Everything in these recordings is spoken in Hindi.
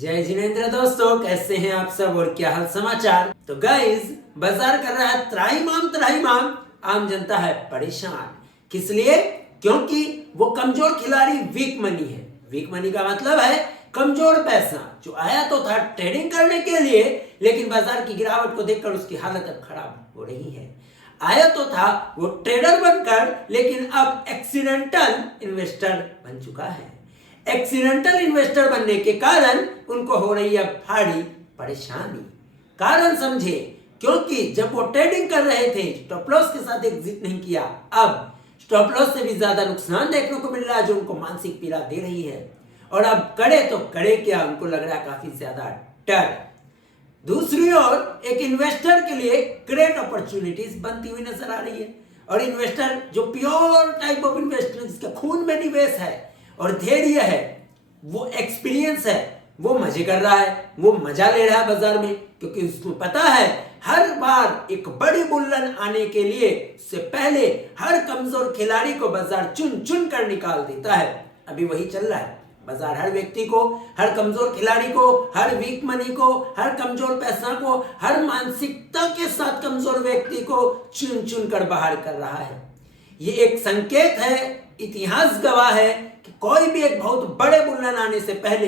जय जिनेंद्र दोस्तों, कैसे हैं आप सब और क्या हाल समाचार। तो गाइस, बाजार कर रहा है त्राहिमाम। आम जनता है परेशान। किस लिए? क्योंकि वो कमजोर खिलाड़ी वीक मनी है। वीक मनी का मतलब है कमजोर पैसा जो आया तो था ट्रेडिंग करने के लिए, लेकिन बाजार की गिरावट को देखकर उसकी हालत अब खराब हो रही है। आया तो था वो ट्रेडर बनकर, लेकिन अब एक्सीडेंटल इन्वेस्टर बन चुका है। एक्सीडेंटल इन्वेस्टर बनने के कारण उनको हो रही है भारी परेशानी। कारण समझे, क्योंकि जब वो ट्रेडिंग कर रहे थे स्टॉप लॉस के साथ एग्जिट नहीं किया, अब स्टॉप लॉस से भी ज्यादा नुकसान देखने को मिल रहा है जो उनको मानसिक पीड़ा दे रही है। और अब करे तो करे क्या, उनको लग रहा है काफी ज्यादा डर। दूसरी ओर एक इन्वेस्टर के लिए ग्रेट अपॉर्चुनिटीज बनती हुई नजर आ रही है। और इन्वेस्टर जो प्योर टाइप ऑफ इन्वेस्टर जिसके खून में निवेश है और धैर्य है, वो एक्सपीरियंस है, वो मजे कर रहा है, वो मजा ले रहा है बाजार में, क्योंकि उसको पता है हर बार एक बड़ी बुल्लन आने के लिए से पहले हर कमजोर खिलाड़ी को बाजार चुन चुन कर निकाल देता है। अभी वही चल रहा है। बाजार हर व्यक्ति को, हर कमजोर खिलाड़ी को, हर वीक मनी को, हर कमजोर पैसा को, हर मानसिकता के साथ कमजोर व्यक्ति को चुन चुन कर बाहर कर रहा है। ये एक संकेत है, इतिहास गवाह है कि कोई भी एक बहुत बड़े बुल्लन आने से पहले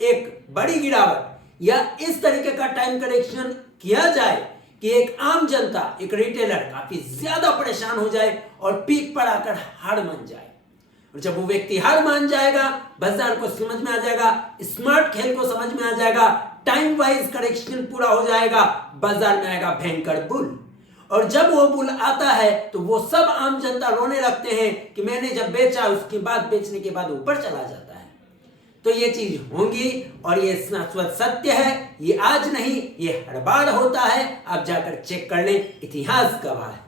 एक बड़ी गिरावट या इस तरीके का टाइम करेक्शन किया जाए कि एक आम जनता, एक रिटेलर काफी ज्यादा परेशान हो जाए और पीक पर आकर हार मान जाए। और जब वो व्यक्ति हार मान जाएगा, बाजार को समझ में आ जाएगा, स्मार्ट खेल को समझ में आ जाएगा, टाइम वाइज करेक्शन पूरा हो जाएगा, बाजार में आएगा भयंकर बुल। और जब वो बुल आता है तो वो सब आम जनता रोने लगते हैं कि मैंने जब बेचा उसके बाद बेचने के बाद ऊपर चला जाता है। तो ये चीज होगी और ये शाश्वत सत्य है। ये आज नहीं, ये हर बार होता है। आप जाकर चेक कर लें, इतिहास गवाह है।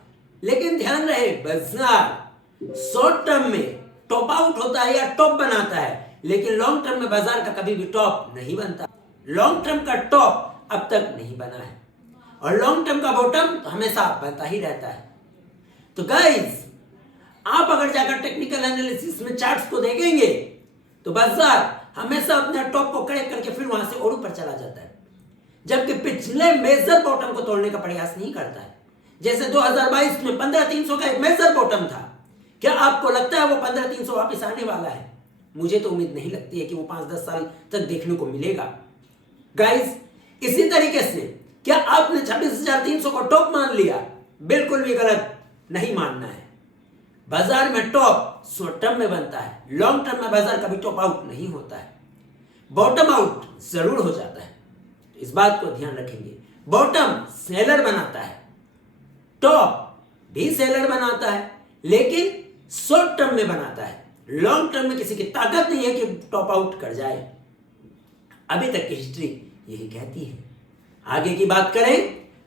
लेकिन ध्यान रहे, बाजार शॉर्ट टर्म में टॉप आउट होता है या टॉप बनाता है, लेकिन लॉन्ग टर्म में बाजार का कभी भी टॉप नहीं बनता। लॉन्ग टर्म का टॉप अब तक नहीं बना है और लॉन्ग टर्म का बॉटम तो हमेशा बनता ही रहता है। तो गाइस, आप अगर जाकर टेक्निकल एनालिसिस में चार्ट्स को देखेंगे तो बाजार हमेशा अपने टॉप को करेक्ट करके फिर वहां से और ऊपर चला जाता है, जबकि पिछले मेजर बॉटम को तोड़ने का प्रयास नहीं करता है। जैसे 2022 में 15,300 का एक मेजर बॉटम था। क्या आपको लगता है वो 15,300 वापस आने वाला है? मुझे तो उम्मीद नहीं लगती है कि वो 5-10 साल तक देखने को मिलेगा। गाइस, इसी तरीके से क्या आपने 26,300 को टॉप मान लिया? बिल्कुल भी गलत नहीं मानना है। बाजार में टॉप शॉर्ट टर्म में बनता है, लॉन्ग टर्म में बाजार कभी टॉप आउट नहीं होता है। बॉटम आउट जरूर हो जाता है, इस बात को ध्यान रखेंगे। बॉटम सेलर बनाता है, टॉप भी सेलर बनाता है, लेकिन शॉर्ट टर्म में बनाता है। लॉन्ग टर्म में किसी की ताकत नहीं है कि टॉप आउट कर जाए। अभी तक की हिस्ट्री यही कहती है। आगे की बात करें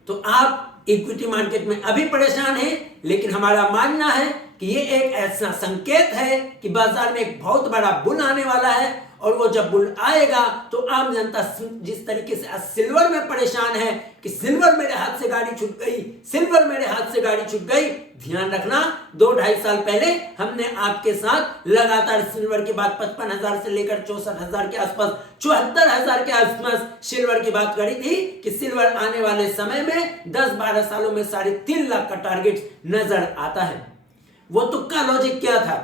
तो आप इक्विटी मार्केट में अभी परेशान हैं, लेकिन हमारा मानना है कि ये एक ऐसा संकेत है कि बाजार में एक बहुत बड़ा बुल आने वाला है। और वो जब बुल आएगा तो आम जनता जिस तरीके से सिल्वर में परेशान है कि सिल्वर मेरे हाथ से गाड़ी छूट गई, सिल्वर मेरे हाथ से गाड़ी छूट गई। ध्यान रखना, 2-2.5 साल पहले हमने आपके साथ लगातार सिल्वर की बात 55,000 से लेकर 64,000 के आसपास, 74,000 के आसपास सिल्वर की बात करी थी कि सिल्वर आने वाले समय में 10-12 सालों में 3.5 लाख का टारगेट नजर आता है। वो तुक्का लॉजिक क्या था?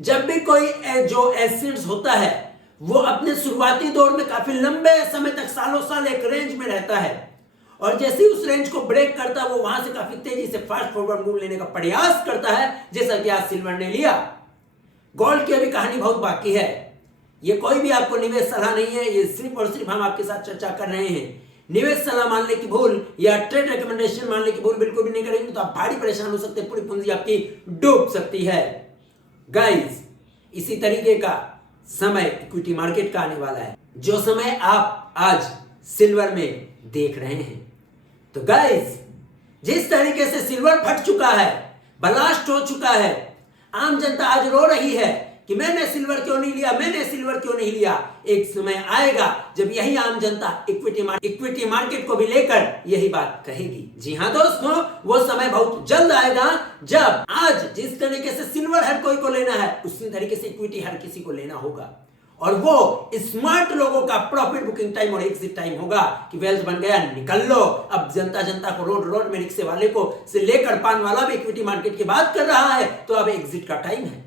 जब भी कोई जो एसेट्स होता है वो अपने शुरुआती दौर में काफी लंबे समय तक, सालों साल एक रेंज में रहता है, और जैसे ही उस रेंज को ब्रेक करता है वो वहां से काफी तेजी से फास्ट फॉरवर्ड मूव लेने का प्रयास करता है, जैसा कि आज सिल्वर ने लिया। गोल्ड की अभी कहानी बहुत बाकी है। ये कोई भी आपको निवेश सलाह नहीं है, ये सिर्फ और सिर्फ हम आपके साथ चर्चा कर रहे हैं। निवेश सलाह मानने की भूल या ट्रेड रिकमेंडेशन मानने की भूल बिल्कुल भी नहीं करेंगे तो आप भारी परेशान हो सकते हैं, पूरी पूंजी आपकी डूब सकती है। गाइस, इसी तरीके का समय इक्विटी मार्केट का आने वाला है, जो समय आप आज सिल्वर में देख रहे हैं। तो गाइस, जिस तरीके से सिल्वर फट चुका है, ब्लास्ट हो चुका है, आम जनता आज रो रही है कि मैंने सिल्वर क्यों नहीं लिया, मैंने सिल्वर क्यों नहीं लिया। एक समय आएगा जब यही आम जनता इक्विटी मार्केट को भी लेकर यही बात कहेगी। जी हाँ दोस्तों, वो समय बहुत जल्द आएगा जब आज जिस तरीके से सिल्वर हर कोई को लेना है, उसी तरीके से इक्विटी हर किसी को लेना होगा। और वो स्मार्ट लोगों का प्रॉफिट बुकिंग टाइम और एग्जिट टाइम होगा कि वेल्थ बन गया, निकल लो। अब जनता जनता को, रोड रोड में रिक्शे वाले को से लेकर पान वाला भी इक्विटी मार्केट की बात कर रहा है, तो अब एग्जिट का टाइम है।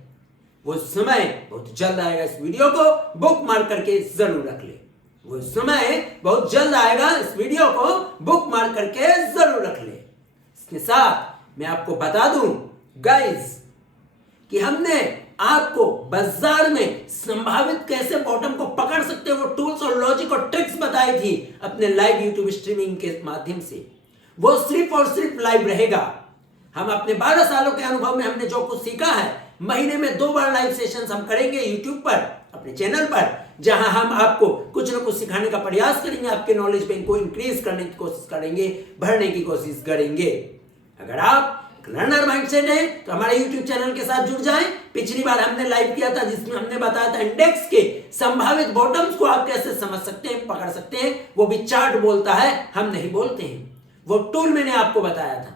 वो समय बहुत जल्द आएगा। इस वीडियो को बुक मार्क करके जरूर रख ले। वो समय बहुत जल्द आएगा, इस वीडियो को बुक मार्क करके जरूर रख ले। इसके साथ मैं आपको बता दूं गाइस कि हमने आपको बाजार में संभावित कैसे बॉटम को पकड़ सकते हैं वो टूल्स और लॉजिक और ट्रिक्स बताई थी अपने लाइव यूट्यूब स्ट्रीमिंग के माध्यम से। वो सिर्फ और सिर्फ लाइव रहेगा। हम अपने 12 सालों के अनुभव में हमने जो कुछ सीखा है, महीने में 2 बार लाइव सेशंस हम करेंगे यूट्यूब पर, अपने चैनल पर, जहां हम आपको कुछ न कुछ सिखाने का प्रयास करेंगे, आपके नॉलेज बैंक को इंक्रीज करने की कोशिश करेंगे, बढ़ने की कोशिश करेंगे। अगर आप लर्नर माइंडसेट है तो हमारे YouTube चैनल के साथ जुड़ जाएं। पिछली बार हमने लाइव किया था जिसमें हमने बताया था इंडेक्स के संभावित बॉटम्स को आप कैसे समझ सकते हैं, पकड़ सकते हैं। वो भी चार्ट बोलता है, हम नहीं बोलते हैं। वो टूल मैंने आपको बताया था,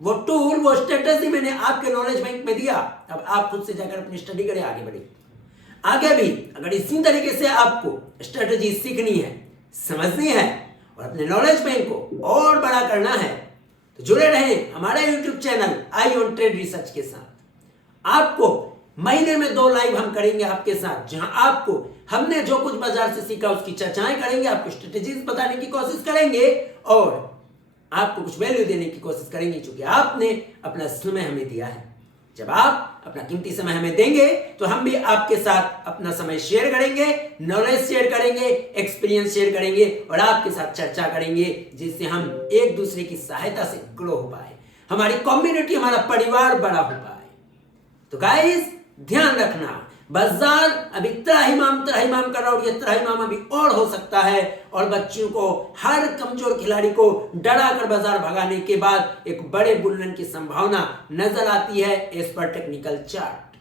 वो टूल, वो स्ट्रेटेजी मैंने आपके नॉलेज बैंक में दिया। अब आप खुद से जाकर अपनी स्टडी करें, आगे बढ़े। आगे भी अगर इसी तरीके से आपको स्ट्रेटेजी सीखनी है, समझनी है और अपने नॉलेज बैंक को और बड़ा करना है तो जुड़े रहें हमारे YouTube channel I on trade research के साथ। आपको महीने में 2 लाइव हम करेंगे आपके साथ, जहां आपको हमने जो कुछ बाजार से सीखा उसकी चर्चाएं करेंगे, आपको स्ट्रेटेजीज बताने की कोशिश करेंगे और आपको कुछ वैल्यू देने की कोशिश करेंगे, क्योंकि आपने अपना समय हमें दिया है। जब आप अपना कीमती समय हमें देंगे तो हम भी आपके साथ अपना समय शेयर करेंगे, नॉलेज शेयर करेंगे, एक्सपीरियंस शेयर करेंगे और आपके साथ चर्चा करेंगे, जिससे हम एक दूसरे की सहायता से ग्रो हो पाए, हमारी कम्युनिटी, हमारा परिवार बड़ा हो पाए। तो गाइस ध्यान रखना, बाजार अभी त्राहिमाम कर रहा है और ये त्राहिमाम अभी और हो सकता है। और बच्चों को, हर कमजोर खिलाड़ी को डरा कर बाजार भगाने के बाद एक बड़े बुलरन की संभावना नजर आती है एज पर टेक्निकल चार्ट।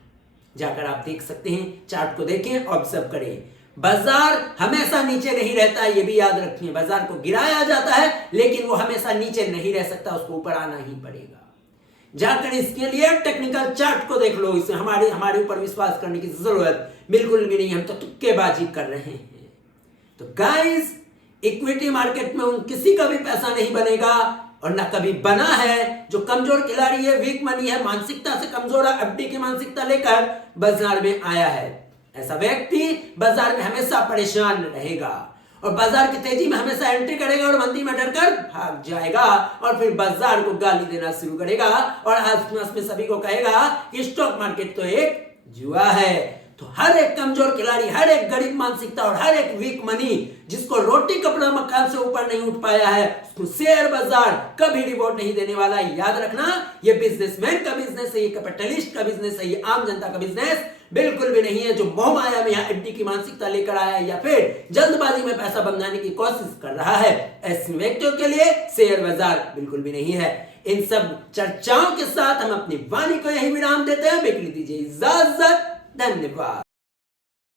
जाकर आप देख सकते हैं, चार्ट को देखें, ऑब्जर्व करें। बाजार हमेशा नीचे नहीं रहता है, ये भी याद रखिए। बाजार को गिराया जाता है लेकिन वो हमेशा नीचे नहीं रह सकता, उसको ऊपर आना ही पड़ेगा। जाकर इसके लिए टेक्निकल चार्ट को देख लो। इसे हमारे ऊपर विश्वास करने की जरूरत बिल्कुल भी नहीं, हम तो तुक्केबाजी कर रहे हैं। तो गाइस, इक्विटी मार्केट में उन किसी का भी पैसा नहीं बनेगा और ना कभी बना है। जो कमजोर खिलाड़ी है, वीक मनी है, मानसिकता से कमजोर है, एफडी की मानसिकता लेकर बाजार में आया है, ऐसा व्यक्ति बाजार में हमेशा परेशान रहेगा और बाजार की तेजी में हमेशा एंट्री करेगा और मंदी में डरकर भाग जाएगा और फिर बाजार को गाली देना शुरू करेगा और आसपास में सभी को कहेगा कि स्टॉक मार्केट तो एक जुआ है। तो हर एक कमजोर खिलाड़ी, हर एक गरीब मानसिकता और हर एक वीक मनी जिसको रोटी कपड़ा मकान से ऊपर नहीं उठ पाया है, उसको शेयर बाजार कभी रिवॉर्ड नहीं देने वाला। याद रखना, ये बिजनेसमैन का बिजनेस है, ये कैपिटलिस्ट का बिजनेस है, ये आम जनता का बिजनेस बिल्कुल भी नहीं है जो मोह माया में यहाँ एफडी की मानसिकता लेकर आया है या फिर जल्दबाजी में पैसा बनाने की कोशिश कर रहा है। ऐसे व्यक्तियों के लिए शेयर बाजार बिल्कुल भी नहीं है। इन सब चर्चाओं के साथ हम अपनी वाणी को यही विराम देते हैं। बिक्री दीजिए इजाजत। धन्यवाद।